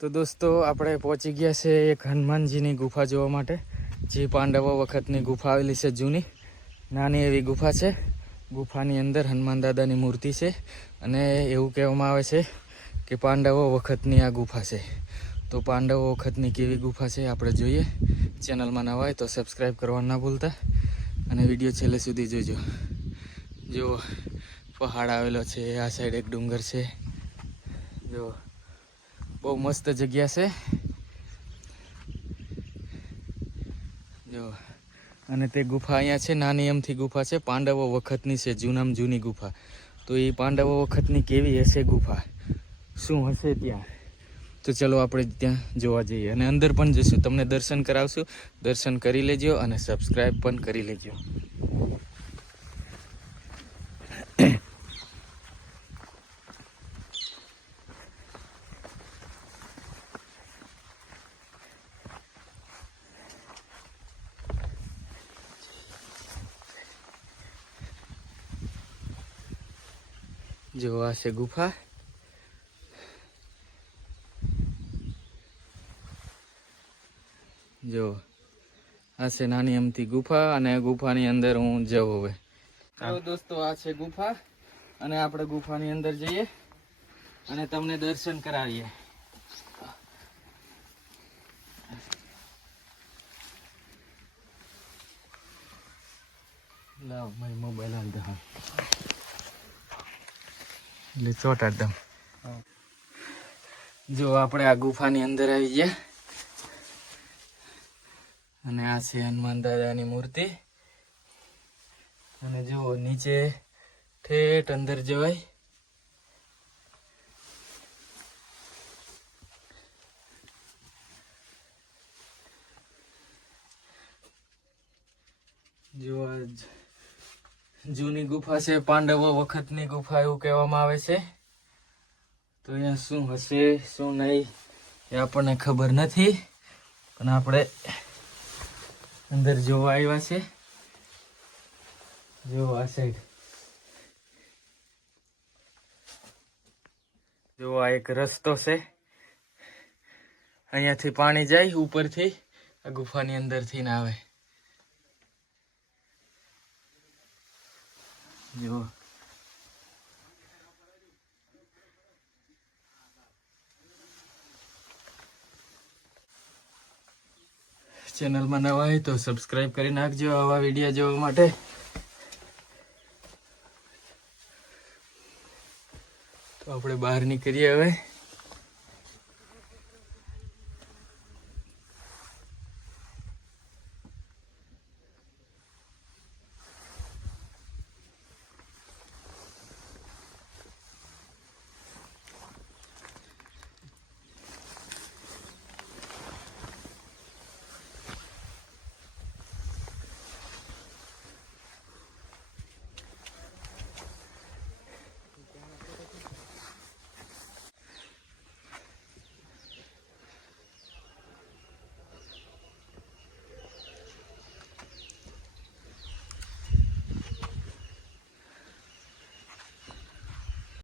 તો દોસ્તો આપણે પહોંચી ગયા છે એક હનુમાનજીની ગુફા જોવા માટે, જે પાંડવો વખતની ગુફા આવેલી છે. જૂની નાની એવી ગુફા છે. ગુફાની અંદર હનુમાન દાદાની મૂર્તિ છે અને એવું કહેવામાં આવે છે કે પાંડવો વખતની આ ગુફા છે. તો પાંડવો વખતની કેવી ગુફા છે આપણે જોઈએ. ચેનલમાં નવા હોય તો સબસ્ક્રાઈબ કરવાનું ના ભૂલતા અને વિડીયો છેલ્લે સુધી જોજો. જો પહાડ આવેલો છે, આ સાઈડ એક ડુંગર છે. જો બહુ મસ્ત જગ્યા છે. જો અને તે ગુફા અહીંયા છે, નાની એમથી ગુફા છે, પાંડવો વખતની છે, જૂનામાં જૂની ગુફા. તો એ પાંડવો વખતની કેવી હશે ગુફા, શું હશે ત્યાં, તો ચલો આપણે ત્યાં જોવા જઈએ અને અંદર પણ જઈશું, તમને દર્શન કરાવશું. દર્શન કરી લેજો અને સબસ્ક્રાઈબ પણ કરી લેજો. જો આ છે ગુફા. જો આ છે નાની અમથી ગુફા અને ગુફાની અંદર હું જઉં હવે. તો દોસ્તો આ છે ગુફા અને આપણે ગુફાની અંદર જઈએ અને તમને દર્શન કરાવીએ. લાવ મારી મોબાઈલ હાલ દે. હા એટલે ચોટાડ દમ. જો આપણે આ ગુફાની અંદર આવી ગયા અને આ છે હનુમાન દાદાની મૂર્તિ. અને જુઓ નીચે ઠેઠ અંદર જવાય. જો આ જૂની ગુફા છે, પાંડવો વખતની ગુફા એવું કહેવામાં આવે છે. તો અહીંયા શું હશે શું નહીં એ આપણને ખબર નથી, પણ આપણે અંદર જોવા આવ્યા છે. જો આ સાઈડ જો આ એક રસ્તો છે, અહીંયાથી પાણી જાય ઉપરથી, આ ગુફાની અંદરથી ના આવે. જો ચેનલમાં નવા હોય તો સબસ્ક્રાઈબ કરી નાખજો આવા વિડીયો જોવા માટે. તો આપણે બહાર નીકળીએ હવે.